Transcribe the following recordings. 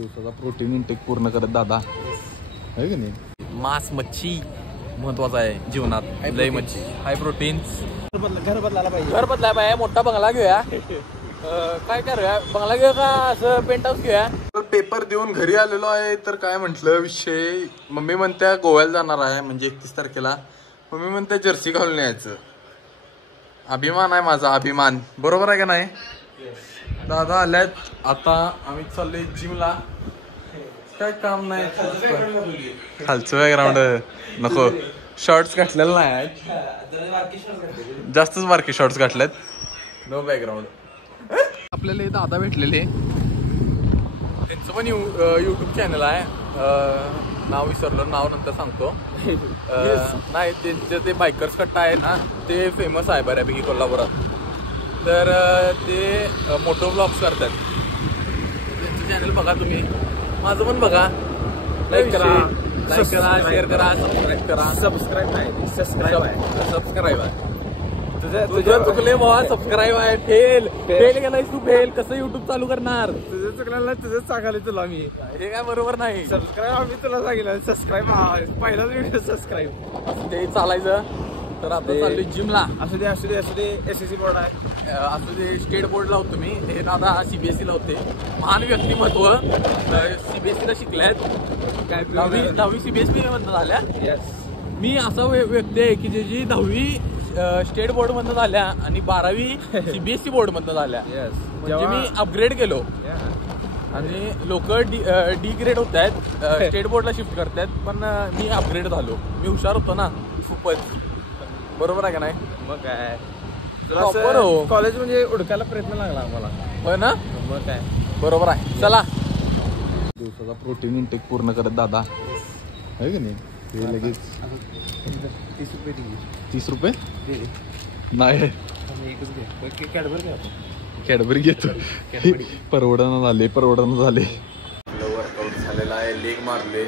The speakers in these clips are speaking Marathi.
दिवसाचा प्रोटीन इंटेक पूर्ण करत दादा आहे की नाही. मांस मच्छी महत्वाचा आहे जीवनात. लय मच्छी हाय प्रोटीन्स. घर बदलायला पाहिजे. मोठा बंगला घेऊया. काय करूया बंगला घेऊया का असं पेंट हाऊस घेऊया. पेपर देऊन घरी आलेलो आहे तर काय म्हंटल विषय मम्मी म्हणत्या गोव्याला जाणार आहे म्हणजे 31 तारखेला. मम्मी म्हणते जर्सी घालून यायचं. अभिमान आहे माझा अभिमान. बरोबर आहे का नाही. दादा आल्यात आता आम्ही चाललोय जिमला. काय काम नाही. खालचं बॅकग्राऊंड नको. शॉर्ट्स घातलेलं नाही जास्तच बारके शॉर्ट्स घातलेत. No background. आपल्याला दादा भेटलेले. त्यांचं पण यूट्यूब चॅनल आहे. नाव विसरलं. नाव नंतर सांगतो. नाही त्यांचं ते बायकर्स कट्टा आहे ना ते फेमस आहे बऱ्यापैकी कोल्हापुरात. तर ते मोटो ब्लॉग्स करतात. त्यांचं चॅनल बघा तुम्ही. माझं पण बघा. लाईक करा शेअर करा सबस्क्राईब करा. सबस्क्राईब आहे. तुझं चुकले बाबा. सबस्क्राईब आहे. फेल गेलाय तू. फेल कसं युट्यूब चालू करणार. तुझं चुकलं नाही. तुझंच सांगायला तुला मी. हे काय बरोबर नाही. सबस्क्राईब आम्ही तुला सांगितलं. सबस्क्राईब पहिलाच व्हिडिओ सबस्क्राईब असं ते चालायचं. तर आता चाललोय जिमला. असू दे SSC बोर्ड आहे. असं ते स्टेट बोर्ड लावतो मी. हे दादा CBSE लावते. महान व्यक्तिमत्व CBSE ला शिकल्यात. 10वी CBSE मधनं झाल्या. मी असा व्यक्ती आहे की ज्याची 10वी स्टेट बोर्ड मधनं झाल्या आणि 12वी CBSE बोर्ड मधनं झाल्या. म्हणजे मी अपग्रेड केलो. आणि लोक डी ग्रेड होत आहेत. स्टेट बोर्डला शिफ्ट करतात. पण मी अपग्रेड झालो. मी हुशार होतो ना खूपच. बरोबर आहे का नाही. मग काय कॉलेज म्हणजे उडकायला प्रयत्न लागला आम्हाला. होय ना. मग काय बरोबर आहे. चला दिवसाचा प्रोटीन इंटेक पूर्ण करत दादा आहे की नाही. हे लगेच 30 रुपये. 30 रुपये नाही. कॅडबरी घेतो. परवडणं झाले. वर्कआउट झालेला आहे. लेग मारले.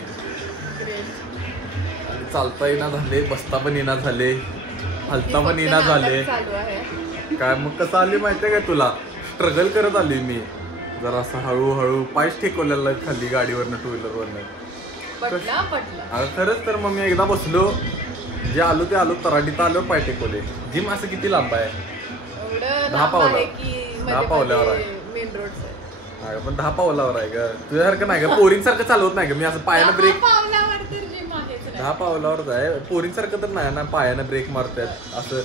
चालता येईना झाले. बसता पण येणार झाले. हलता पण येणार झाले. काय मग कसं आली माहितीये का तुला. स्ट्रगल करत आली मी. जरा असं हळूहळू पायच ठेकवलेला खाली गाडीवरनं 2 व्हीलरवरनं. खरंच तर मग मी एकदा बसलो. जे आलो ते आलो. तराडीत आलो पाय टेकवले. जिम असं किती लांब आहे. 10 पावलावर आहे. पण 10 पावलावर आहे का. तुझ्यासारखं नाही का. पोरींसारखं चालवत नाही का मी. असं पायानं ब्रेक 10 पावलावरच आहे. पोरींसारखं तर नाही ना. पायानं ब्रेक मारतात असं.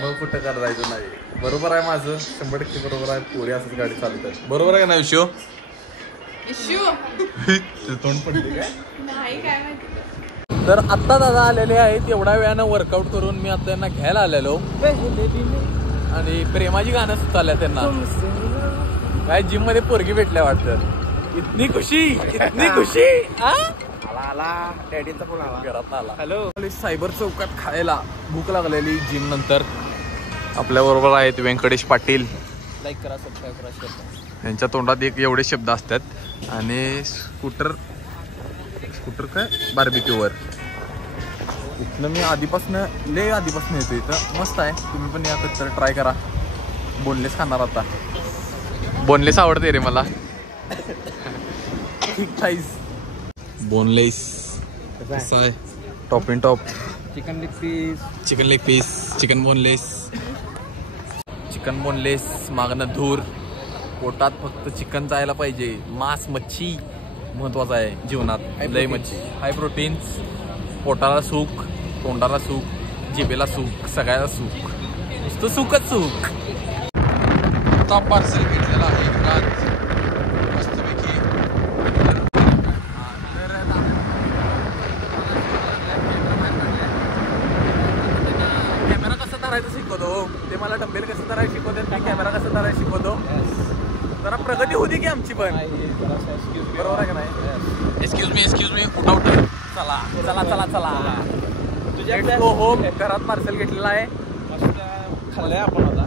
मग कुठं करायचं नाही. बरोबर आहे माझं 100% बरोबर आहे. पोरी असंच गाडी चालवतात. बरोबर आहे का नाही. तोंड पडते काय. तर आत्ता दादा आलेले आहेत. एवढ्या वेळानं वर्कआउट करून मी आता त्यांना घ्यायला आलेलो. आणि प्रेमाची गाणं सुचाल्या त्यांना. काय जिम मध्ये पोरगी भेटल्या वाटतं. इतनी खुशी. आला डॅडीचा फोन आला. घरात आला. हॅलो. सायबर चौकात खायला भूक लागलेली जिम नंतर. आपल्या बरोबर आहेत व्यंकटेश पाटील. लाईक करा सबस्क्राईब करा शेअर करा. यांच्या तोंडात एवढे शब्द असतात. आणि स्कूटर काय बार्बिक्यूवर. इथनं मी आधीपासून येतो इथं. मस्त आहे. तुम्ही पण या तर ट्राय करा. बोनलेस खाणार आता. बोनलेस आवडते रे मला. ठीक साईज बोनलेस कसं आहे. Top in top. Chicken leg piece. Chicken boneless. मागणं धूर. पोटात फक्त चिकन जायला पाहिजे. मांस मच्छी महत्वाचा आहे जीवनात. लय मच्छी हाय प्रोटीन्स. पोटाला सुख. तोंडाला सुख. जिभेला सुख. सगळ्याला सुख. नुसतं सुखच सुख. आता पार्सल घेतलेला आहे मस्तपैकी. कॅमेरा कसं धरायचं शिकवतो. ते मला डंबेल कसं धरायचं शिकवतात. मी कॅमेरा कसं धरायचं शिकवतो. जरा प्रगती होती की आमची पण. बरोबर आहे का नाही. एक्सक्यूज मी उठा. चला तुझ्या होम. घरात पार्सल घेतलेला आहे. खाल्लंय आपण आता.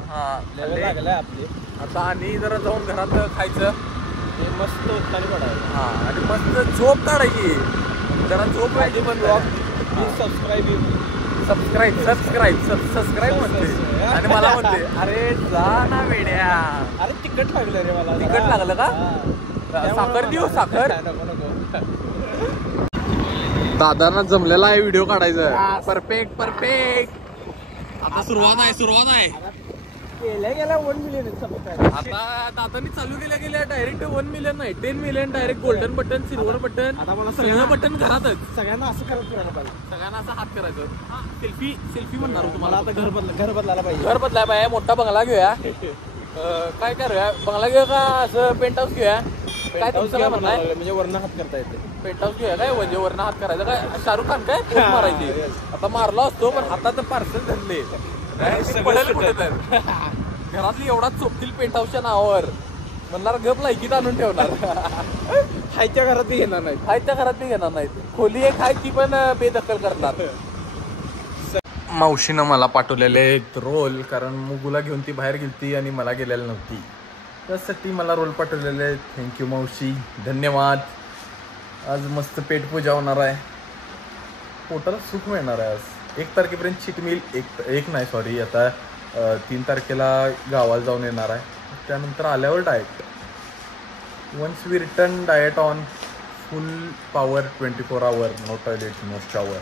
लागलाय आपले आता. आणि जरा जाऊन घरात खायचं. मस्त उत्तानी पडायचं. आणि मस्त झोप काढायची. जरा झोप पाहिजे. पण सबस्क्राईब म्हणते आणि मला म्हणते अरे जा ना वेड्या. अरे तिकट लागलं रे मला. तिकट लागलं का? साखर देऊ साखर. दादांना जमलेला आहे व्हिडिओ काढायचा. परफेक्ट. आता सुरुवात आहे. गेल्या 1 मिलियन आता दादांनी चालू केल्या डायरेक्ट 1 मिलियन नाही 10 million direct. Golden button, silver button, आता मला सगळं बटन घरातच. सगळ्यांना असं करायला पाहिजे. सगळ्यांना असं हात करायचं. सेल्फी म्हणणार तुम्हाला. आता घर बदलायला पाहिजे. घर बदलाय पाहिजे. मोठा बंगला घेऊया. काय करूया? बंगला घेऊया का असं पेंट हाऊस घेऊया? काय तुमचं काय म्हणणं आहे? म्हणजे वरनं हात करता येते. पेंट हाऊस घेऊया काय? म्हणजे वरनं हात करायचा काय? शाहरुख खान काय पोट मारायची. आता मारला असतो पण हातात पार्सल धरले पडेल कुठे तर. घरातली एवढा चोपतील पेंट हाऊसच्या नावावर म्हणणार गप लायकीत आणून ठेवणार. हायच्या घरात घेणार नाहीत. हायच्या घरात घेणार नाहीत. खोली एक हाय ती पण बेदखल करणार. मावशीनं मला पाठवलेले रोल, कारण मुगूला घेऊन ती बाहेर गेलती आणि मला गेलेली नव्हती. त्यासाठी मला रोल पाठवलेले. थँक्यू मावशी, धन्यवाद. आज मस्त पेटपूजा होणार आहे. पोटाला सुख मिळणार आहे. आज 1 तारखेपर्यंत चीट मिल. एक नाही सॉरी, आता 3 तारखेला गावाला जाऊन येणार आहे. त्यानंतर आल्यावर diet. Once we return diet on full power 24 hours, no toilet, no shower.